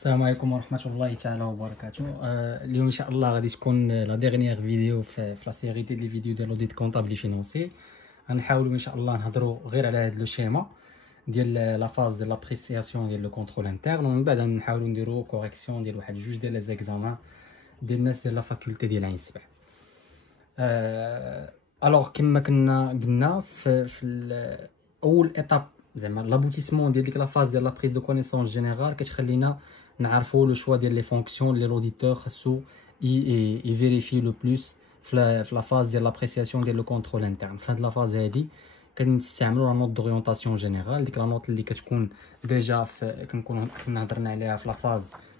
السلام عليكم ورحمة الله تعالى وبركاته. اليوم ان شاء الله غادي تكون لا ديرنيير فيديو في لا سيري ديال لي فيديو ديال لوديت كونطابل فينونسي. غنحاولوا ان شاء الله نهضروا غير على هذا لو شيما ديال لا فاز ديال لابريسياسيون ديال لو كونترول انترن، ومن بعد نحاولوا نديروا كوريكسيون ديال واحد جوج ديال لي زيكزامان ديال الناس ديال لا فاكولتي ديال عين السبع. الوغ كما كنا قلنا في اول ايتاب زعما لابوتيسمون ديال ديك لا فاز ديال لا بريز دو كونيسونس جينيرال كتخلينا نعرفوا لو شوا ديال لي فونكسيون لي لوديتور خاصو يفيريفي لو بلوس في لا فاز ديال لابريسياسيون ديال لو كونترول انترن. في هاد لا فاز هادي كنستعملوا لا نوت دوريونطاسيون جينيرال، ديك لا نوت اللي كتكون ديجا كنا هضرنا عليها في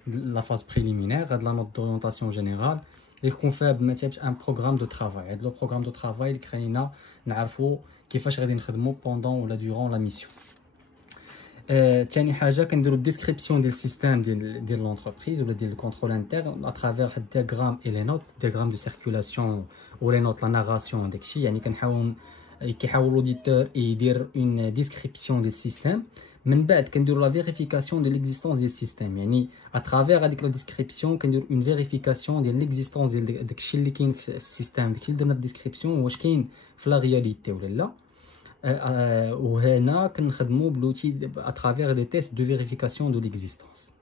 لا فاز بريليمينير. هاد لا نوت دوريونطاسيون جينيرال اللي يكون فيها بمثابه ان بروغرام دو ترافاي. هاد لو بروغرام دو ترافاي اللي كخلينا نعرفوا كيفاش غادي نخدموا بوندون ولا دورون لا ميسيون. ثاني حاجه كنديروا ديسكريبسيون ديال السيستم ديال لونتربريز ولا ديال الكونترول انترن اترافير هاد الدياغرام اي لي نوت، دياغرام دو سيركولاسيون و لي نوت لا ناراسيون داكشي. يعني كيحاول لوديتور يدير اون ديسكريبسيون ديال السيستم، من بعد كنديروا لا فيريفيكاسيون ديال ليكزيستونس ديال السيستم. يعني اترافير هذيك لا ديسكريبسيون كنديروا اون فيريفيكاسيون ديال ليكزيستونس ديال داكشي اللي كاين في السيستم، داكشي اللي درنا في ديسكريبسيون واش كاين في لا رياليتي ولا لا. وهنا كنخدموا بلوتي اترافير دي تيست دو فيريفيكاسيون دو ليكزيستونس.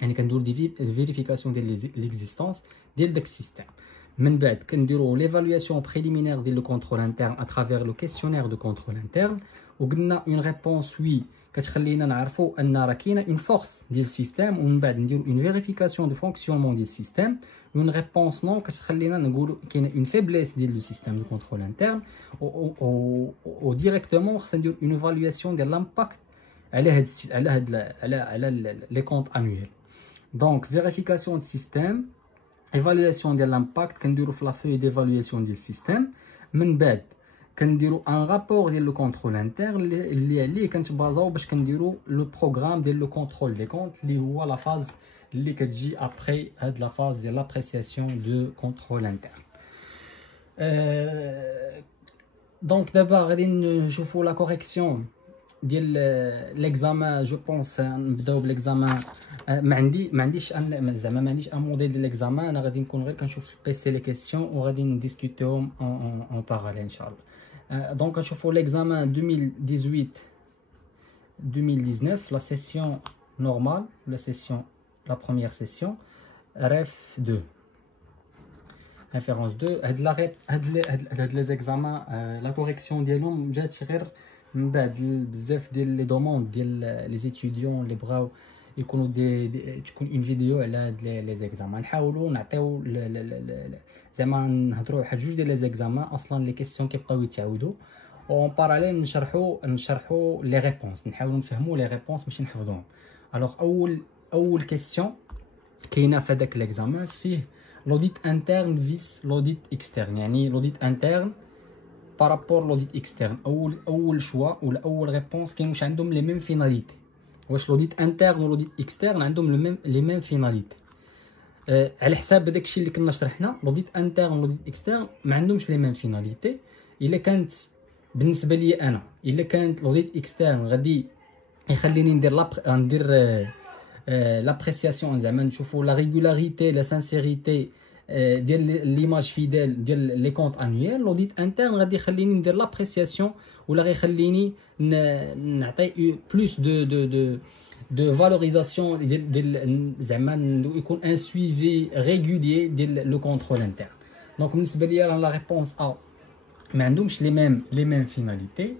يعني كنديروا دي فيريفيكاسيون ديال ليكزيستونس ديال داك السيستم. من بعد كنديروا ليفالواسيون بريليمينير ديال لو كونترول انترن اترافير لو كيسيونير دو كونترول انترن، وقلنا اون ريبونس وي كتخلينا نعرفوا ان راه كاينه اون فورس ديال السيستم، ومن بعد نديروا اون فيريفيكاسيون دو فونكسيونمون ديال السيستم. اون ريبونس نون كتخلينا نقولوا كاينه اون فيبليس ديال لو سيستم دو كونترول انترن، و ديريكتومون خصنا نديروا اون ايفالواسيون ديال لامباكت على لي كونط انويل. دونك فيريفيكاسيون دو سيستم، ايفالواسيون ديال لامباكت كنديروا في لا فوي ديفالواسيون ديال السيستم. من بعد كنديروا ان رابور ديال لو كونترول انترن اللي عليه كنتبازاو باش كنديروا لو بروغرام ديال لو كونترول دي كونت اللي هو لا فاز اللي كتجي ابري هاد لا فاز ديال لابريسياسيون دو كونترول انترن. دونك دابا غادي نشوفوا لا كوريكسيون ديال ليكزامان. جو بونس نبداو بليكزامان. ما عنديش ان موديل ديال ليكزامان، انا غادي نكون غير كنشوف في البيسي لي كيسيون وغادي نديسكوتيهم اون باراليل ان شاء الله. دونك نشوفوا ليكزامان 2018 2019 لا سيسيون نورمال، لا سيسيون لا بروميير سيسيون ريف 2 référence 2. هاد لي زيكزامان لا كوريكسيون ديالهم جات غير من بعد بزاف ديال لي دوموند ديال لي زيتيديون اللي بغاو يكونوا تكون اون فيديو على هاد لي زيكزامان. نحاولوا نعطيو زعما نهضروا واحد جوج ديال لي زيكزامان اصلا لي كيسيون كيبقاو يتعاودوا، اون باراليل نشرحوا لي ريبونس، نحاولوا نفهموا لي ريبونس ماشي نحفظوهم. الوغ اول كيسيون كاينه في هذاك ليكزامان فيه لوديت انترن فيس لوديت اكسترن. يعني لوديت انترن بارابور لوديت اكسترن. اول شوا ولا اول ريبونس كاين واش عندهم لي ميم فيناليتي، واش لوديت انترن ولوديت اكسترن عندهم لي ميم فيناليتي. على حساب داكشي اللي كنا شرحنا لوديت انترن ولوديت اكسترن ما عندهمش لي ميم فيناليتي. الا كانت بالنسبه لي انا الا كانت لوديت اكسترن غادي يخليني ندير لابريسياسيون، زعما نشوفوا لا ريغولاريتي لا سانسيريتي ديال ليماج فيديل ديال لي كونط انويل. لوديت انترن غادي يخليني ندير لابريسياسيون ولا غيخليني نعطي بلوس دو فالوريزاسيون ديال زعما يكون ان سويفي ريغولير ديال لو كونترول انترن. دونك بالنسبه ليا لا ريبونس ا ما عندهمش لي ميم فيناليتي.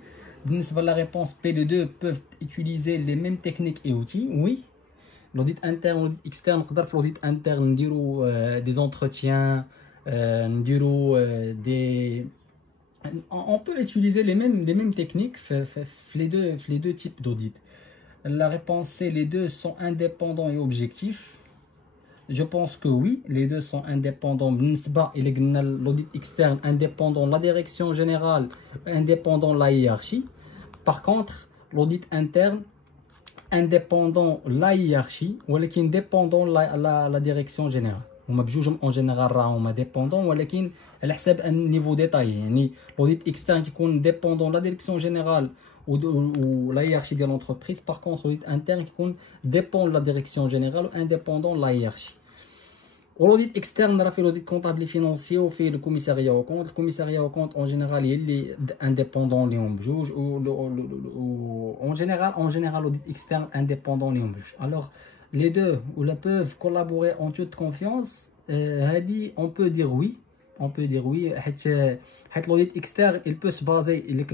بالنسبه لا ريبونس بي دو 2 peuvent utiliser les mêmes techniques et outils. oui, l'audit interne l'audit externe نقدر في l'audit interne نديرو des entretiens, نديرو des on peut utiliser les mêmes techniques في les deux types d'audit. La réponse c'est les deux sont indépendants et objectifs. Je pense que oui, les deux sont indépendants. بالنسبة إلى قلنا l'audit externe indépendant la direction générale, indépendant la hiérarchie. Par contre l'audit interne indépendant la hiérarchie ولكن dépendant la direction générale. هما بجوجهم اون جينيرال راهما ديبوندون ولكن على حساب ان نيفو ديتاي. يعني l'audit externe كيكون dépendant la direction générale ou la hiérarchie de l'entreprise. Par contre, l'audit interne qui dépend de la direction générale ou indépendant de la hiérarchie. L'audit externe, on a fait l'audit comptable et financier, on fait le commissariat aux comptes. Le commissariat aux comptes, en général, il est indépendant, les juge, ou en général, l'audit externe indépendant, les juge. Alors, les deux, ou la peuvent collaborer en toute confiance. On peut dire oui. On peut dire oui. L'audit externe, il peut se baser, il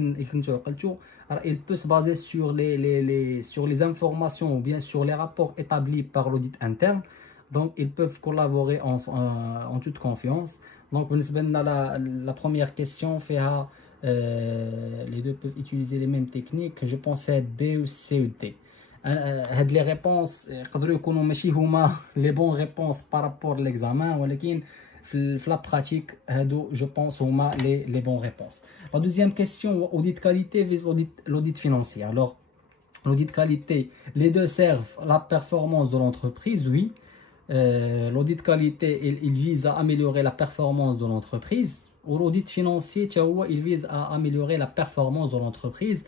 peut se baser sur les informations ou bien sur les rapports établis par l'audit interne. Donc, ils peuvent collaborer en toute confiance. Donc, la première question, les deux peuvent utiliser les mêmes techniques. Je pense faire B ou C ou D. Les réponses, les bonnes réponses par rapport à l'examen, mais la pratique, je pense, les bonnes réponses. La deuxième question, audit qualité vs l'audit financier. Alors, l'audit qualité, les deux servent la performance de l'entreprise, oui. L'audit qualité, il vise à améliorer la performance de l'entreprise. L'audit financier, il vise à améliorer la performance de l'entreprise.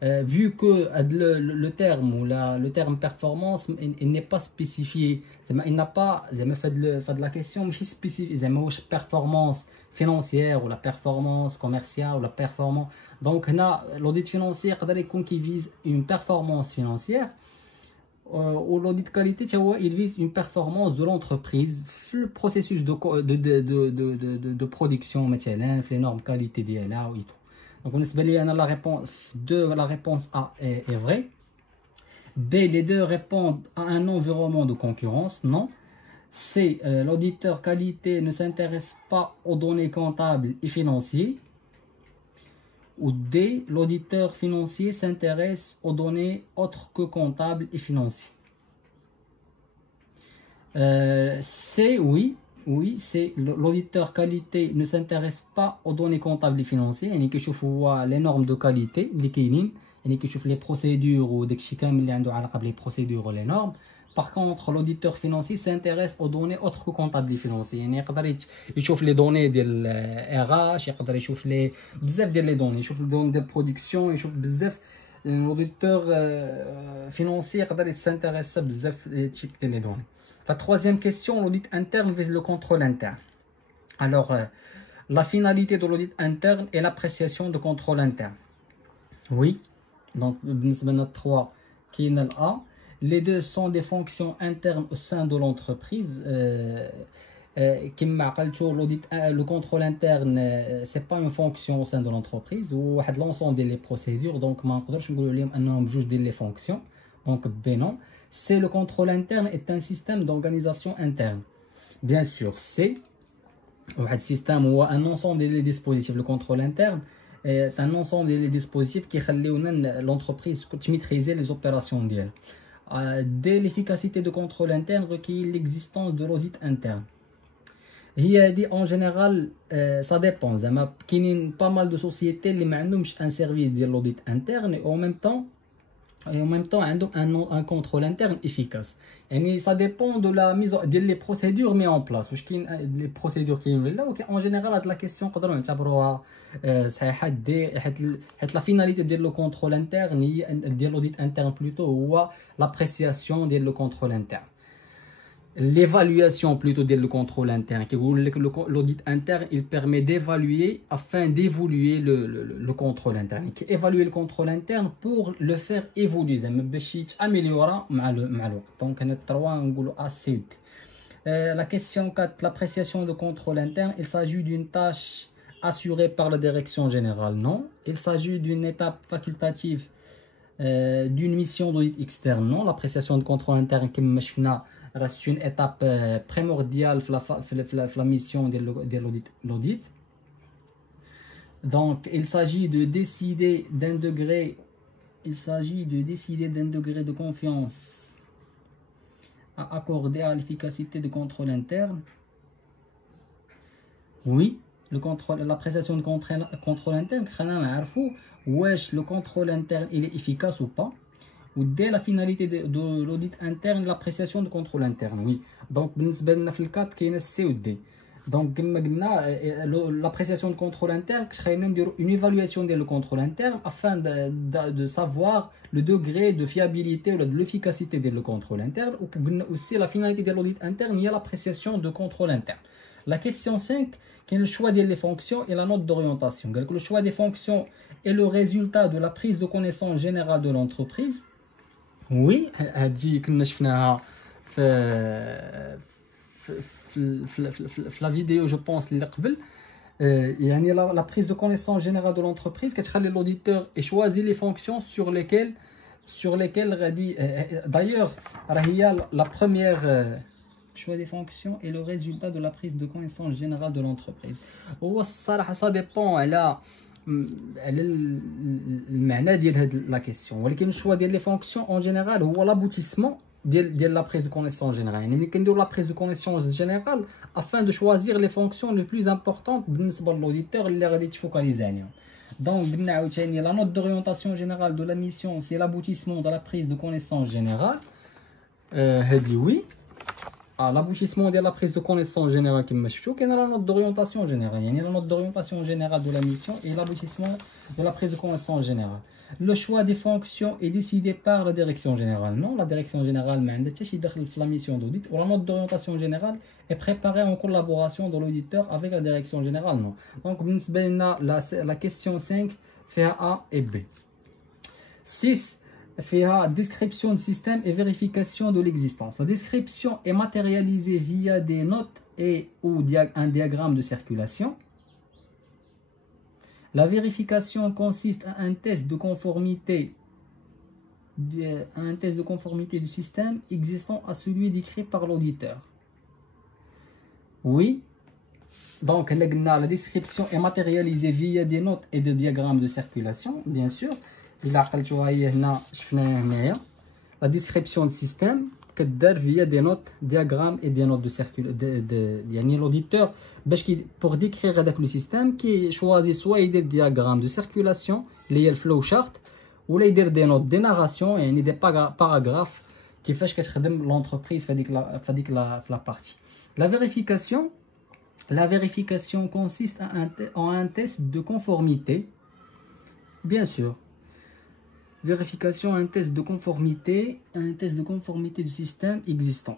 Vu que le terme performance, il n'est pas spécifié, il n'a pas fait de la question, mais spécifique, performance financière ou la performance commerciale ou la performance. Donc, l'audit financier, qui vise une performance financière. Ou l'audit qualité, il vise une performance de l'entreprise, le processus de production, les normes qualité d'ILA et tout. Donc, la réponse A est vraie. B, les deux répondent à un environnement de concurrence. Non. C, l'auditeur qualité ne s'intéresse pas aux données comptables et financières. Ou D, l'auditeur financier s'intéresse aux données autres que comptables et financières. C, oui, c'est l'auditeur qualité ne s'intéresse pas aux données comptables et financières. Il y a les normes de qualité, les procédures ou les procédures ou les normes. Par contre, l'auditeur financier s'intéresse aux données autres que comptables et financières. Il chauffe les données de RH, il chauffe les données, il chauffe les données de production, il chauffe l'auditeur financier s'intéresse à les données. La troisième question, l'audit interne vise le contrôle interne. Alors, la finalité de l'audit interne est l'appréciation de contrôle interne. Oui, donc, notre 3 qui est le A. Les deux sont des fonctions internes au sein de l'entreprise. Le contrôle interne, ce n'est pas une fonction au sein de l'entreprise. Ou l'ensemble des procédures. Donc, je ne peux pas les fonctions. Donc, B non. C, le contrôle interne est un système d'organisation interne. Bien sûr, C, un système ou un ensemble des dispositifs. Le contrôle interne est un ensemble des dispositifs qui permettent l'entreprise de maîtriser les opérations d'elle. Dès l'efficacité de contrôle interne requiert l'existence de l'audit interne. Il y a dit en général, ça dépend. Il y a pas mal de sociétés qui ont un service de l'audit interne et en même temps un contrôle interne efficace. Et ça dépend de la mise des procédures mises en place. Les procédures qui sont là, en général, la question la finalité du contrôle interne, de l'audit interne plutôt, ou l'appréciation du contrôle interne. L'évaluation plutôt du contrôle interne. L'audit interne, il permet d'évaluer afin d'évoluer le contrôle interne. Évaluer le contrôle interne pour le faire évoluer, améliorer le donc la question 4, l'appréciation de contrôle interne, il s'agit d'une tâche assurée par la direction générale. Non. Il s'agit d'une étape facultative d'une mission d'audit externe. Non. L'appréciation de contrôle interne, comme reste une étape primordiale dans la mission de l'audit. Donc, il s'agit de décider d'un degré de confiance à accorder à l'efficacité du contrôle interne. Oui, l'appréciation de contrôle interne, le contrôle interne il est efficace ou pas. Ou dès la finalité de l'audit interne, l'appréciation de contrôle interne. Oui. Donc, dans le 4, il y a C ou D. Donc, comme قلنا, l'appréciation de contrôle interne, une évaluation du contrôle interne afin de savoir le degré de fiabilité ou de l'efficacité du contrôle interne. Ou aussi la finalité de l'audit interne, il y a l'appréciation de contrôle interne. La question 5, qui est le choix des fonctions et la note d'orientation. Le choix des fonctions est le résultat de la prise de connaissance générale de l'entreprise. Oui, elle dit que nous avons la vidéo, je pense, la prise de connaissance générale de l'entreprise, que l'auditeur ait choisi les fonctions sur lesquelles d'ailleurs, la première choix des fonctions est le résultat de la prise de connaissance générale de l'entreprise. Ça dépend المعنى ديال هاد لا كيسيون, ولكن الشوا ديال لي فونكسيون اون جينيرال هو لابوتيسمون ديال لا بريز دو كونيسونس جينيرال. يعني ملي كنديرو لا بريز دو كونيسونس جينيرال afin de choisir les fonctions les plus importantes بالنسبه للوديتور اللي غادي تفوكاليزي عليهم. دونك قلنا عاوتاني لا نوت دوريونطاسيون جينيرال دو لا ميسيون سي لابوتيسمون دو لا بريز دو كونيسونس جينيرال. هادي وي l'aboutissement de la prise de connaissance générale qui m'a choqué, la note d'orientation générale. Il y a la note d'orientation générale de la mission et l'aboutissement de la prise de connaissance générale. Le choix des fonctions est décidé par la direction générale. Non, la direction générale, la mission d'audit. Ou la note d'orientation générale est préparée en collaboration de l'auditeur avec la direction générale. Non. Donc, la question 5 fait A et B. 6. Fait description de système et vérification de l'existence. La description est matérialisée via des notes et ou un diagramme de circulation. La vérification consiste à un test de conformité du système existant à celui décrit par l'auditeur. Oui. Donc, la description est matérialisée via des notes et des diagrammes de circulation, bien sûr. La description de système via des notes, diagrammes et des notes de circulation. L'auditeur, pour décrire le système, qui choisit soit des diagrammes de circulation, les flow chart, ou des notes de narration et des paragraphes qui font que l'entreprise fait la partie. La vérification consiste en un test de conformité, bien sûr. Vérification, un test de conformité du système existant.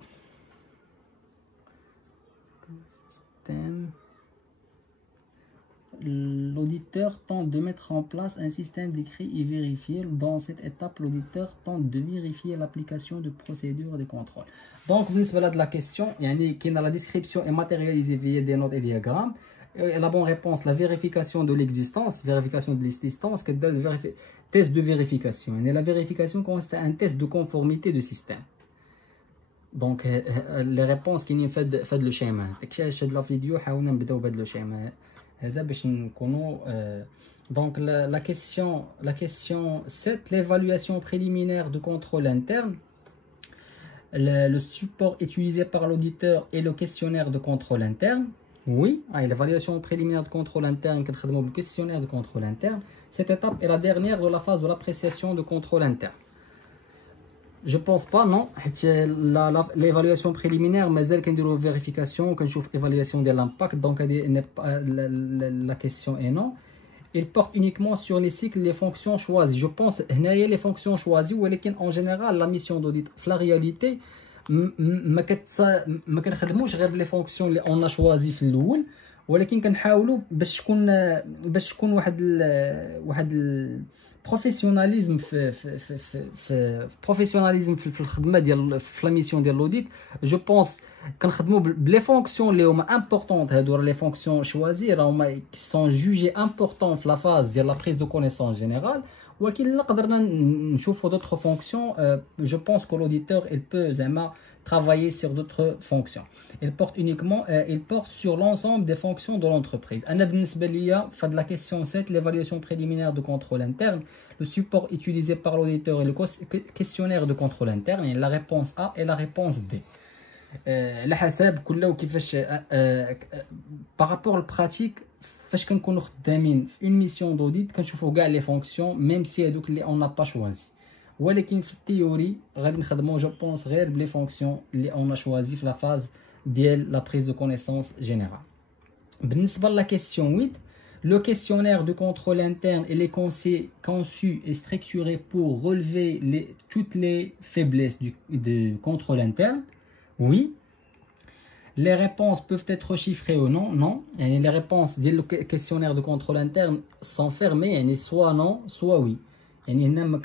L'auditeur tente de mettre en place un système décrit et vérifié. Dans cette étape, l'auditeur tente de vérifier l'application de procédures de contrôle. Donc, vous avez la question, la description est matérialisée via des notes et diagrammes. La bonne réponse, la vérification de l'existence, test de vérification. Et la vérification consiste à un test de conformité du système. Donc, les réponses qui nous fait le schéma. De la vidéo, on va le schéma. Donc, la question 7, l'évaluation préliminaire de contrôle interne. Le support utilisé par l'auditeur et le questionnaire de contrôle interne. Oui, l'évaluation préliminaire de contrôle interne, le questionnaire de contrôle interne. Cette étape est la dernière de la phase de l'appréciation de contrôle interne. Je pense pas, non. L'évaluation préliminaire, mais elle qui est vérification, quand je fais évaluation de l'impact, donc la question est non. Il porte uniquement sur les cycles, les fonctions choisies. Je pense qu'il y a les fonctions choisies, ou en général, la mission d'audit, la réalité, ما كنخدموش غير لي فونكسيون اللي اون شوازي في الاول, ولكن كنحاولوا باش تكون واحد البروفيسيوناليزم في الخدمه ديال في لا ميسيون ديال لوديت. جو بونس كنخدموا بلي فونكسيون اللي هما امبورطونط, هادو لي فونكسيون شوازي راهما كي سون جوجي امبورطون في لا فاز ديال لا بريز دو كونيسونس جينيرال. ولكن الا قدرنا نشوفوا d'autres fonctions, je pense que l'auditeur il peut travailler sur d'autres fonctions. Il porte sur l'ensemble des fonctions de l'entreprise. أنا بالنسبة ليا في la question 7, l'évaluation préliminaire de contrôle interne, le support utilisé par l'auditeur et le questionnaire de contrôle interne, et la réponse A et la réponse D. على حسب كله وكيفاش par rapport au pratique. فاش كنكونوا خدامين في اون ميسيون دوديت كنشوفوا كاع لي فونكسيون ميم سي هذوك اللي اون با شوازي, ولكن في التيوري غادي نخدموا جو بونس غير بلي فونكسيون اللي اون شوازي في لا فاز ديال لا بريز دو كونيسونس جينيرال. بالنسبة la question 8, le questionnaire de contrôle interne il est conçu et structuré pour relever toutes les faiblesses du contrôle interne. Oui. Les réponses peuvent être chiffrées ou non. Non. Et les réponses du questionnaire de contrôle interne sont fermées, soit non, soit oui. Il n'y a pas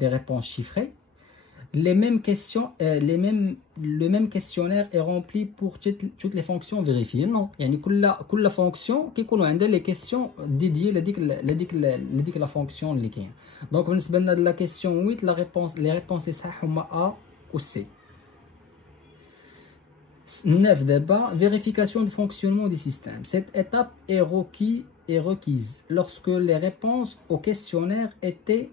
des réponses chiffrées. Les mêmes questions, le même questionnaire est rempli pour toutes les fonctions vérifiées. Non. toute la fonction qui a les questions dédiées à la fonction. Donc, pour la question 8, les réponses sont A ou C. 9 débat, vérification du fonctionnement du système. Cette étape est requise lorsque les réponses au questionnaire étaient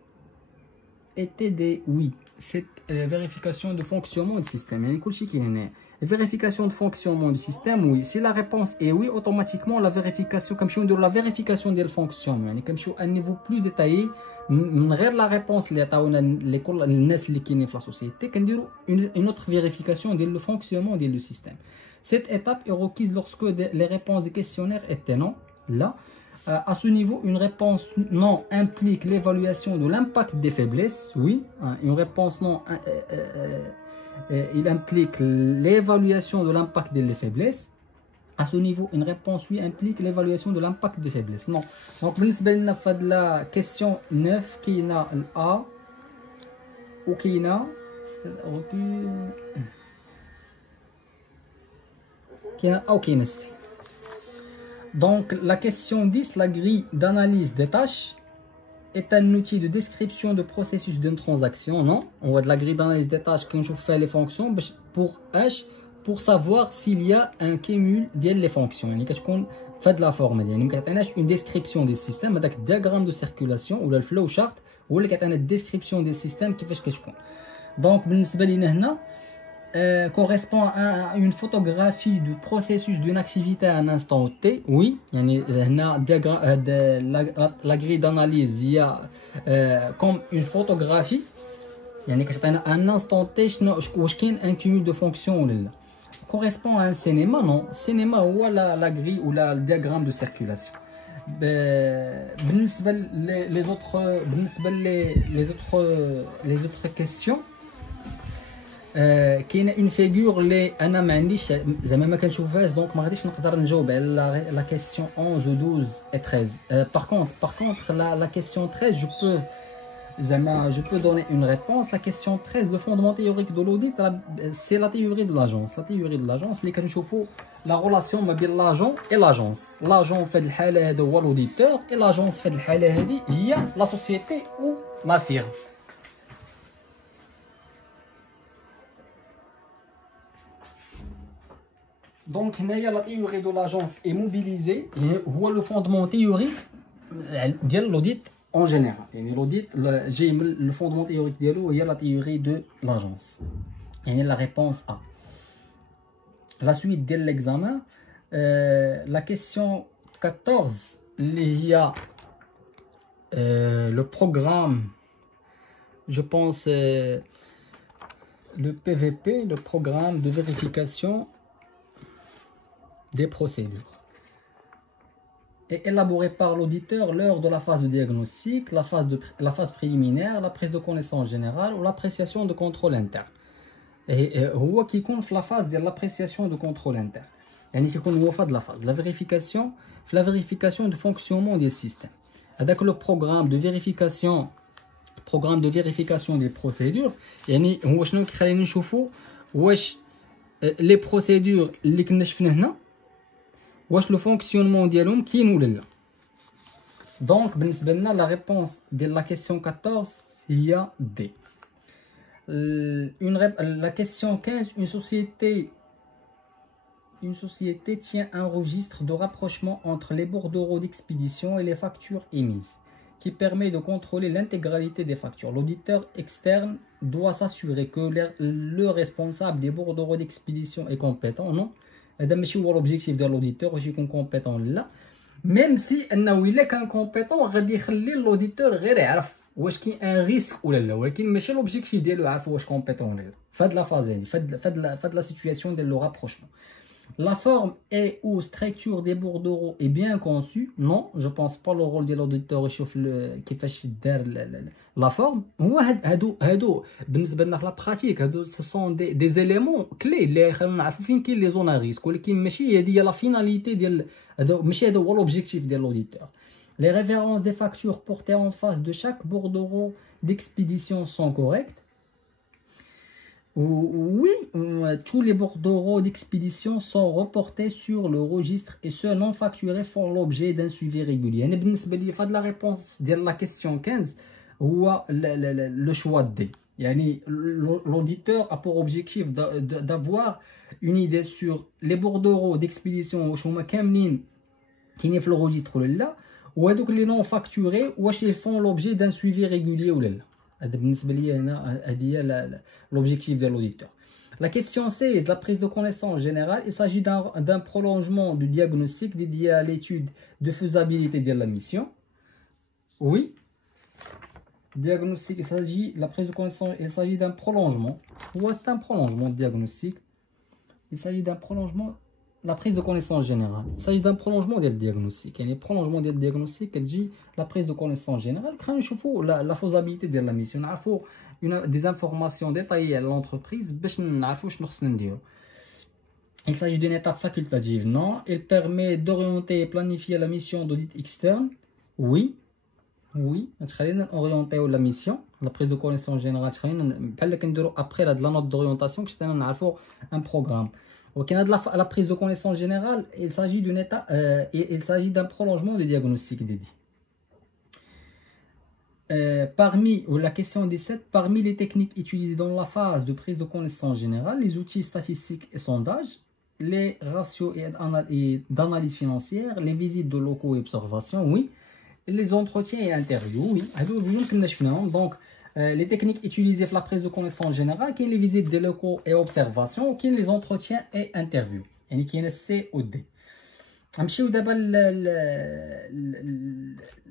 des oui. Cette vérification de fonctionnement du système. Vérification de fonctionnement du système, oui. Si la réponse est oui, automatiquement la vérification, comme je dis, la vérification du fonctionnement. Comme je dis, à un niveau plus détaillé, la réponse les qui dans la société, une autre vérification du fonctionnement du système. Cette étape est requise lorsque les réponses du questionnaire étaient non. Là, à ce niveau, une réponse non implique l'évaluation de l'impact des faiblesses. Oui, une réponse non il implique l'évaluation de l'impact des faiblesses. À ce niveau, une réponse oui implique l'évaluation de l'impact des faiblesses. Non. Donc, la question 9 qui est A ou qui est A ou qui est C. Donc, la question 10, la grille d'analyse des tâches est un outil de description de processus d'une transaction. Non, on voit de la grille d'analyse des tâches quand je fais les fonctions pour savoir s'il y a un cumul des fonctions. On fait de la forme. Une description des systèmes, avec un diagramme de circulation ou le flow chart ou une description des systèmes qui fait ce que je compte. Donc, correspond à une photographie du processus d'une activité à un instant T. Oui, la grille d'analyse il y a comme une photographie. Un instant T, un cumul de fonctions. Correspond à un cinéma, non? Cinéma ou la grille ou le diagramme de circulation. Les autres questions. كاينه une figure اللي انا ما عنديش زعما ما كنشوفهاش دونك ما غاديش نقدر نجاوب على la question 11 ou 12 et 13. Par contre la question 13 je peux donner une réponse. La question 13, le fondement théorique de l'audit, c'est la théorie de l'agence. La théorie de l'agence اللي كنشوفوا la relation ما بين l'agent et l'agence. L'agent في الحاله هذا هو l'auditeur et l'agence في الحاله هذه هي la société ou la firme. Donc, la théorie de l'agence est mobilisée et voit le fondement théorique de l'audit en général. L'audit, le fondement théorique de l'audit, il y a la théorie de l'agence. Et la réponse A. La suite de l'examen, la question 14, il y a le programme, je pense, le PVP, le programme de vérification des procédures, est élaboré par l'auditeur lors de la phase de diagnostic, la phase préliminaire, la prise de connaissance générale ou l'appréciation de contrôle interne. Et هو كيكون في la phase de l'appréciation de contrôle interne. يعني كيكون هو في la phase la vérification du fonctionnement des systèmes. Avec le programme de vérification des procédures, يعني هو شنو كيخلينا نشوفوا واش les procédures اللي كنا شفنا هنا واش le fonctionnement ديالهم كاين ولا لا. Donc بالنسبه لنا la réponse de la question 14 هي D. La question 15, une société tient un registre de rapprochement entre les bordereaux d'expédition et les factures émises qui permet de contrôler l'intégralité des factures. L'auditeur externe doit s'assurer que le responsable des bordereaux d'expédition est compétent. Non, c'est l'objectif de l'auditeur, aussi qu'on compétent là. Même si il est incompétent, l'auditeur va واش كاين ان ريسك ولا لا، ولكن ماشي لوبجيكتيف ديالو عارف واش كومبيتون ولا لا. فهاد لا فاز هادي فهاد لا سيتوياسيون ديال لو رابروشمون. La forme et ou structure des bordereaux est bien conçue. Non, je pense pas le rôle de l'auditeur يشوف كيفاش دار la forme. هو هادو بالنسبه لنا في لا براتيك هادو ce sont des éléments clés اللي خلينا نعرفوا فين كاين لي زون ريسك ولكن ماشي هذه هي لا فيناليتي ديال ماشي هذا هو l'objectif ديال l'auditeur. Les références des factures portées en face de chaque bordereau d'expédition sont correctes. Oui, tous les bordereaux d'expédition sont reportés sur le registre et ceux non facturés font l'objet d'un suivi régulier. يعني بالنسبة لي فهاد la réponse ديال la question 15 هو le choix D. يعني l'auditeur a pour objectif d'avoir une idée sur les bordereaux d'expédition واش هما كاملين كاينين في le registre ولا لا وهادوك اللي non facturés واش ils font l'objet d'un suivi régulier ولا لا. L'objectif de l'auditeur. La question 16, la prise de connaissance générale. Il s'agit d'un prolongement du diagnostic dédié à l'étude de faisabilité de la mission. Oui. Diagnostic, la prise de connaissance, il s'agit d'un prolongement. Ou c'est un prolongement de diagnostic. Il s'agit d'un prolongement. La prise de connaissance générale. Il s'agit d'un prolongement du diagnostic. Et le prolongement du diagnostic, elle dit la prise de connaissance générale. Quand je fais la faisabilité de la mission, il faut des informations détaillées à l'entreprise. Il s'agit d'une étape facultative. Non. Il permet d'orienter et planifier la mission d'audit externe. Oui. Oui. Orienter la mission. La prise de connaissance générale. Après la note d'orientation, un programme. Ok, la prise de connaissance générale, il s'agit d'une étape, il s'agit d'un prolongement du diagnostic dédié. La question 17, parmi les techniques utilisées dans la phase de prise de connaissance générale, les outils statistiques et sondages, les ratios et d'analyse financière, les visites de locaux et observations, oui, les entretiens et interviews, oui. Donc, les techniques utilisées pour la prise de connaissance générale, qui sont les visites des locaux et observations, qui sont les entretiens et interviews. Et qui sont C ou D.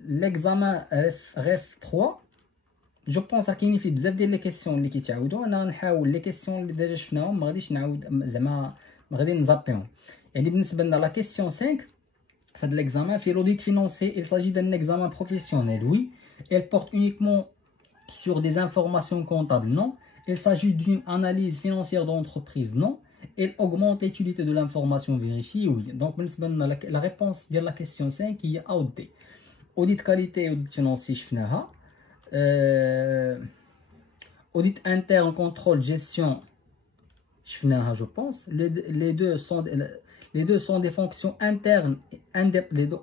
L'examen REF 3, je pense qu'il y a بزاف ديال les questions اللي كيتعاودوا. انا نحاول les questions اللي ديجا شفناهم ما غاديش نعاود زعما ما غادي نزابيهم. يعني بالنسبه لنا la question 5 في هذا l'examen في l'audit financier, il s'agit d'un examen professionnel. Oui, elle porte uniquement sur des informations comptables, non. Il s'agit d'une analyse financière d'entreprise, non. Elle augmente l'utilité de l'information vérifiée, oui. Donc, la réponse de la question 5 qui est audit. Audit qualité et audit financier, audit interne, contrôle, gestion, je pense. Les deux sont des fonctions internes,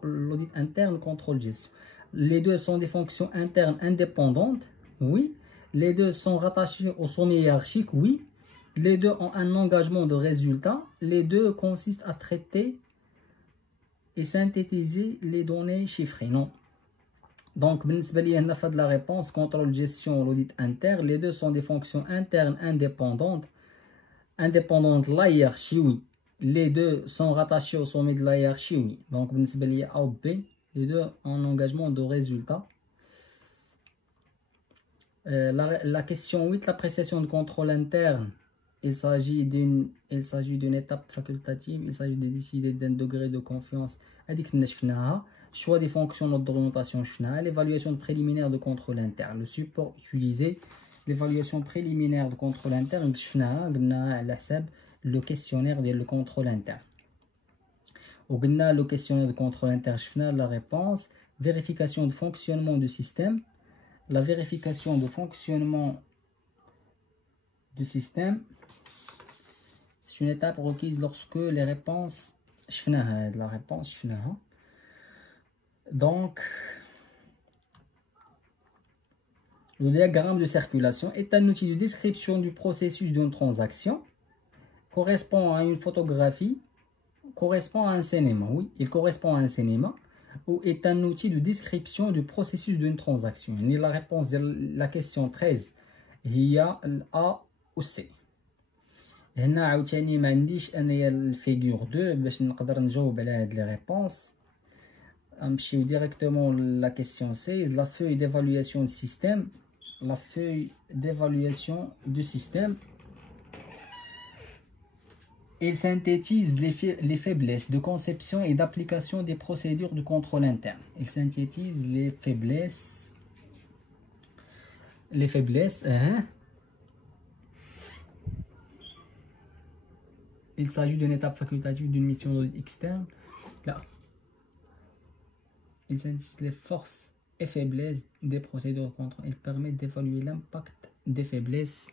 l'audit interne, contrôle, gestion. Les deux sont des fonctions internes indépendantes. Oui, les deux sont rattachés au sommet hiérarchique, oui. Les deux ont un engagement de résultat. Les deux consistent à traiter et synthétiser les données chiffrées, non. Donc, la réponse, contrôle, gestion, l'audit interne, les deux sont des fonctions internes indépendantes. Indépendantes, la hiérarchie, oui. Les deux sont rattachés au sommet de la hiérarchie, oui. Donc, A ou B, les deux ont un engagement de résultat. La question 8, l'appréciation de contrôle interne, il s'agit d'une étape facultative, il s'agit de décider d'un degré de confiance. Choix des fonctions d'orientation, l'évaluation préliminaire de contrôle interne, le support utilisé, l'évaluation préliminaire de contrôle interne, le questionnaire de contrôle interne. Le questionnaire de contrôle interne, la réponse, vérification de fonctionnement du système. La vérification de fonctionnement du système, c'est une étape requise lorsque les réponses, donc, le diagramme de circulation est un outil de description du processus d'une transaction, correspond à une photographie, correspond à un cinéma, oui, il correspond à un cinéma, ou est un outil de description du processus d'une transaction. Et la réponse de la question 13 هي A ou C. هنا عاوتاني ما عنديش انايا الفيغور 2 باش نقدر نجاوب على هاد لي ريبونس. نمشيو ديريكتومون لا كيسيون 16, la feuille d'évaluation du système. La feuille d'évaluation du système. il synthétise les faiblesses de conception et d'application des procédures de contrôle interne. Il synthétise les faiblesses. Il s'agit d'une étape facultative d'une mission d'audit externe. Là, il synthétise les forces et faiblesses des procédures de contrôle. Il permet d'évaluer l'impact des faiblesses.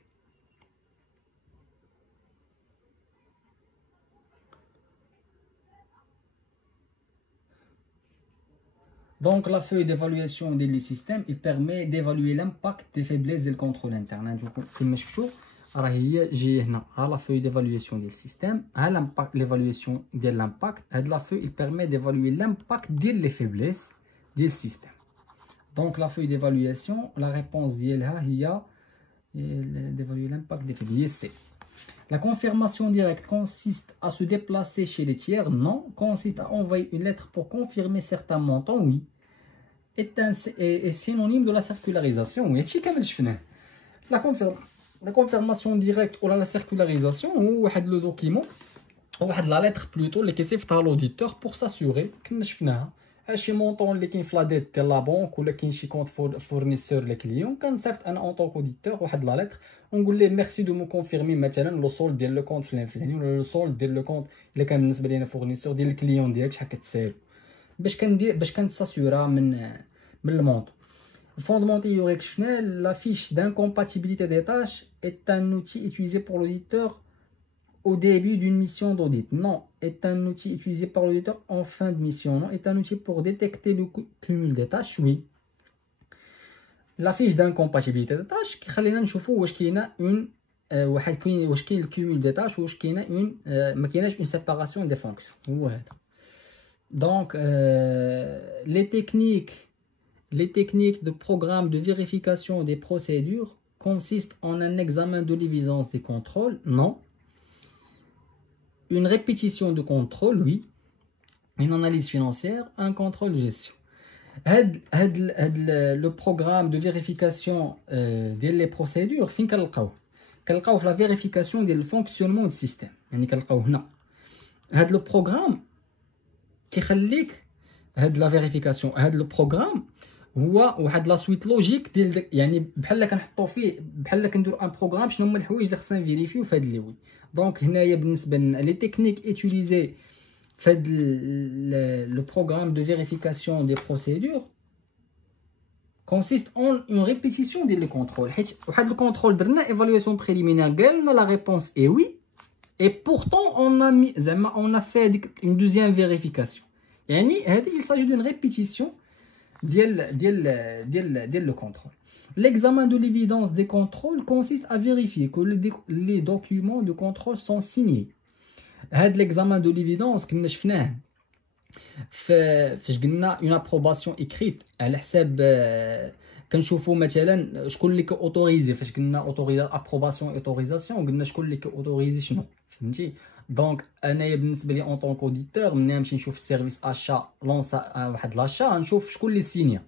Donc la feuille d'évaluation des systèmes, il permet d'évaluer l'impact des faiblesses du contrôle interne. كما شفتوا راه هي جايه هنا ها لا فeuille d'évaluation des systèmes, ها l'impact l'évaluation de l'impact. هاد la feuille il permet d'évaluer l'impact des faiblesses des systèmes. Donc la feuille d'évaluation, la réponse ديالها هي d'évaluer l'impact des faiblesses. La confirmation directe consiste à se déplacer chez les tiers. Non. Consiste à envoyer une lettre pour confirmer certains montants. Oui. Est synonyme de la circularisation. Oui. La confirmation directe ou la circularisation ou le document ou la lettre plutôt qui est à l'auditeur pour s'assurer que شي مونطون اللي كاين في لا ديت ديال لا بنك ولا كاين شي كونت فورنيسور لي كليون كنصيفط انا اون طونك اوديتور واحد لا لتر ونقول ليه ميرسي دو مو كونفيرمي مثلا لو سول ديال لو كونت فلان فلاني ولا لو سول ديال لو كونت الا كان بالنسبه لي انا فورنيسور ديال الكليون ديالك شحال كتساير باش كنتساسيورا من المونطون. الفوندمون تيوريك شفنا لا فيش d'incompatibilité des tâches est un outil utilisé pour l'auditeur au début d'une mission d'audit. Non, est un outil utilisé par l'auditeur en fin de mission. Non, est un outil pour détecter le cumul des tâches. Oui. La fiche d'incompatibilité des tâches qui خلينا نشوفوا واش كاينه une واش كاين الكومول دي تاش واش كاينه une ما كايناش une séparation des fonctions. هو هذا. Donc les techniques de programme de vérification des procédures consistent en un examen de l'évidence des contrôles. Non. Une répétition de contrôle, oui. Une analyse financière, un contrôle de gestion. Le programme de vérification des procédures, fin كنلقاو la vérification du fonctionnement du système. يعني كنلقاو هنا. هاد le programme كيخليك هاد la vérification, هاد le programme هو واحد لا سويت لوجيك ديال يعني بحال كنحطو فيه بحال كنديرو ان بروغرام شنو هما الحوايج اللي خصنا نفيريفيو في هاد الليول. دونك هنايا بالنسبه لنا لي تكنيك ايتيليزي في هاد لو بروغرام دو فيريفيكاسيون دي بروسيدور consiste en une répétition ديال لي كونترول. حيت واحد الكونترول درنا ايفالواسيون بريليمينير قال لنا لا ريبونس اي وي اي بورتون اون ا مي زعما اون ا في هذيك اون دوزيام فيريفيكاسيون. يعني هذه il s'agit d'une répétition le contrôle. L'examen de l'évidence des contrôles consiste à vérifier que les documents de contrôle sont signés. L'examen de l'évidence كنا شفناه فاش قلنا une approbation écrite على حساب كنشوفوا مثلا شكون اللي كاوتوريزي فاش قلنا اوتوريزا ابروباسيون اوتوريزاسيون قلنا شكون اللي كاوتوريزي شنو فهمتي. دونك انايا بالنسبه لي اون طونك اوديتور ملي نمشي نشوف السيرفيس اشا لونسا واحد لاشا نشوف شكون اللي سينيا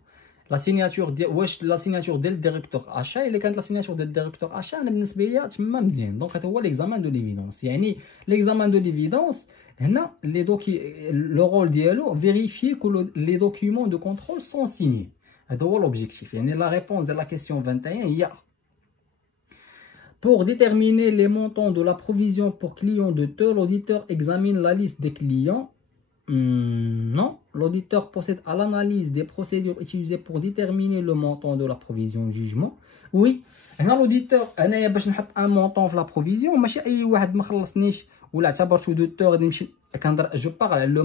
لا سيناتور ديال واش لا سيناتور ديال الديريكتور اشا الا كانت لا سيناتور ديال الديريكتور اشا انا بالنسبه لي تما مزيان. دونك هذا هو ليكزامان دو ليفيدونس. يعني ليكزامان دو ليفيدونس هنا لي دوكي لو رول ديالو فيريفيي كو لي دوكيومون دو كونترول سون سيني. هذا هو لوبجيكتيف. يعني لا ريبونس ديال لا كيسيون 21 هي pour déterminer les montants de la provision pour clients de taux, l'auditeur examine la liste des clients. Non, l'auditeur procède à l'analyse des procédures utilisées pour déterminer le montant de la provision de jugement. Oui, l'auditeur, أنا باش نحط un montant في la provision ماشي أي واحد ما خلصنيش ولا اعتبرته دوتور غادي نمشي كنهضر جو باغ على لو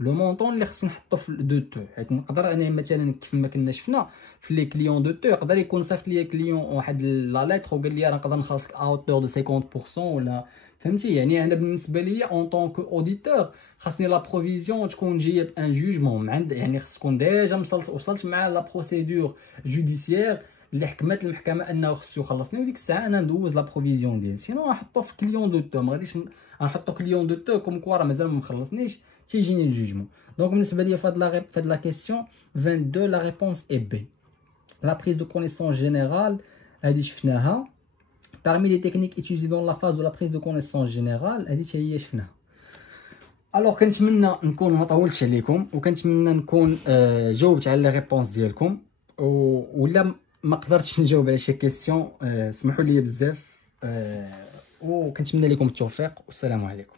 مونطون اللي خصني نحطو في دوتور. حيت نقدر انا مثلا كيف ما كنا شفنا في لي كليون دوتور يقدر يكون صيفط ليا كليون واحد لا ليتر وقال لي راه نقدر نخلصك اوتور دو 50% ولا فهمتي. يعني انا بالنسبه ليا اون طونك اوديتور خاصني لا بروفيزيون تكون جايه بان جوجمون عند يعني خص تكون ديجا وصلت مع لا بروسيدور جوديسيير اللي حكمت المحكمه انه خصو يخلصني وديك الساعه انا ندوز لا بروفيزيون ديالي. سينو نحطو في كليون دوتور ما غاديش نحطو كليون دوتور كوم كوا راه مازال ما مخلصنيش تيجيني الجوجمون. دونك بالنسبه ليا في هاد لا كيسيون 22 لا ريبونس اي بي. لا بريز دو كونيسونس جينيرال هادي شفناها parmi les techniques utilisées dans la phase de la prise de connaissance générale هذه هي شفناها. الوغ كنتمنى نكون ما طولتش عليكم، وكنتمنى نكون جاوبت على لي ريبونس ديالكم، ولا ما قدرتش نجاوب على شي كيسيون سمحوا لي بزاف، وكنتمنى لكم التوفيق والسلام عليكم.